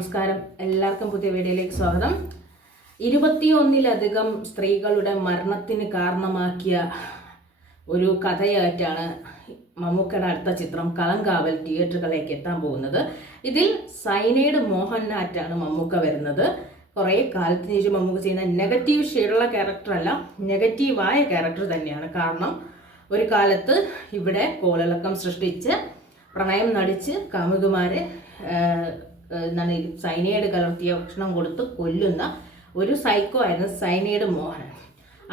നമസ്കാരം. എല്ലാവർക്കും പുതിയ വീഡിയോയിലേക്ക് സ്വാഗതം. 21-ലധികം സ്ത്രീകളുടെ മരണത്തിന് കാരണമാക്കിയ ഒരു കഥയായിട്ടാണ് മമ്മൂക്കയുടെ അടുത്ത ചിത്രം കളങ്കാവൽ തിയേറ്ററുകളിലേക്ക് എത്താൻ പോകുന്നത്. ഇതിൽ സൈനൈഡ് മോഹൻലാലാണ് മമ്മൂക്ക വരുന്നത്. കുറേ കാലത്തിന് ശേഷം മമ്മൂക്ക ചെയ്യുന്ന നെഗറ്റീവ് ഷെയ്ഡുള്ള ക്യാരക്ടറല്ല, നെഗറ്റീവായ ക്യാരക്ടർ തന്നെയാണ്. കാരണം ഒരു കാലത്ത് ഇവിടെ കോളിളക്കം സൃഷ്ടിച്ച് പ്രണയം നടിച്ച് കാമുകിമാരെ സൈനൈഡ് കലർത്തിയ ഭക്ഷണം കൊടുത്ത് കൊല്ലുന്ന ഒരു സൈക്കോ ആയിരുന്നു സൈനൈഡ് മോഹൻ.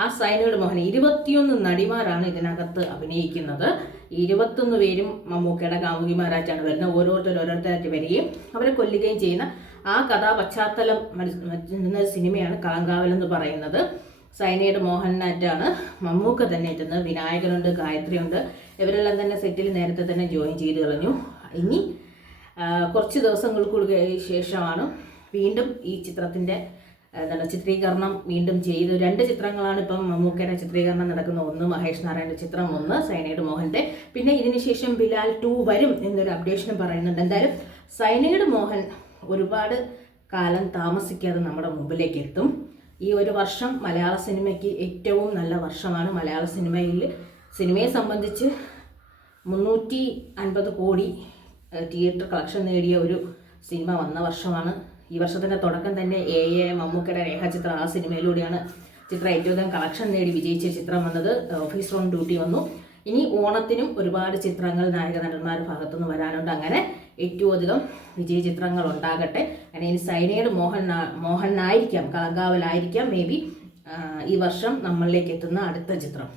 ആ സൈനൈഡ് മോഹൻ 21 നടിമാരാണ് ഇതിനകത്ത് അഭിനയിക്കുന്നത്. 21 പേരും മമ്മൂക്കയുടെ കാമുകിമാരായിട്ടാണ് വരുന്നത്. ഓരോരുത്തരായിട്ട് വരികയും അവരെ കൊല്ലുകയും ചെയ്യുന്ന ആ കഥാപശ്ചാത്തലം സിനിമയാണ് കളങ്കാവൽ എന്ന് പറയുന്നത്. സൈനൈഡ് മോഹൻലാലാണ് മമ്മൂക്ക തന്നെ എത്തുന്നത്. വിനായകനുണ്ട്, ഗായത്രിയുണ്ട്. ഇവരെല്ലാം തന്നെ സെറ്റിൽ നേരത്തെ തന്നെ ജോയിൻ ചെയ്ത് കളഞ്ഞു. ഇനി കുറച്ച് ദിവസങ്ങൾക്ക് ശേഷമാണ് വീണ്ടും ഈ ചിത്രത്തിൻ്റെ ചിത്രീകരണം വീണ്ടും ചെയ്ത്. 2 ചിത്രങ്ങളാണ് ഇപ്പം മമ്മൂക്കയുടെ ചിത്രീകരണം നടക്കുന്നത്. ഒന്ന് മഹേഷ് നാരായണൻ്റെ ചിത്രം, ഒന്ന് സൈനൈഡ് മോഹൻ്റെ. പിന്നെ ഇതിന് ശേഷം ബിലാൽ 2 വരും എന്നൊരു അപ്ഡേഷനും പറയുന്നുണ്ട്. എന്തായാലും സൈനൈഡ് മോഹൻ ഒരുപാട് കാലം താമസിക്കാതെ നമ്മുടെ മുമ്പിലേക്ക് എത്തും. ഈ ഒരു വർഷം മലയാള സിനിമയ്ക്ക് ഏറ്റവും നല്ല വർഷമാണ്. മലയാള സിനിമയെ സംബന്ധിച്ച് 350 കോടി തിയേറ്റർ കളക്ഷൻ നേടിയ ഒരു സിനിമ വന്ന വർഷമാണ്. ഈ വർഷത്തിൻ്റെ തുടക്കം തന്നെ മമ്മൂക്കയുടെ രേഖാചിത്രം, ആ സിനിമയിലൂടെയാണ് ചിത്രം ഏറ്റവും അധികം കളക്ഷൻ നേടി വിജയിച്ച ചിത്രം വന്നത്. ഓഫീസർ ഓൺ ഡ്യൂട്ടി വന്നു. ഇനി ഓണത്തിനും ഒരുപാട് ചിത്രങ്ങൾ നായക നടന്മാരുടെ ഭാഗത്തുനിന്ന് വരാനുണ്ട്. അങ്ങനെ ഏറ്റവും അധികം വിജയ ചിത്രങ്ങൾ ഉണ്ടാകട്ടെ. അങ്ങനെ ഇനി സൈനൈഡ് മോഹനായിരിക്കാം, കളങ്കാവലായിരിക്കാം മേ ബി ഈ വർഷം നമ്മളിലേക്ക് എത്തുന്ന അടുത്ത ചിത്രം.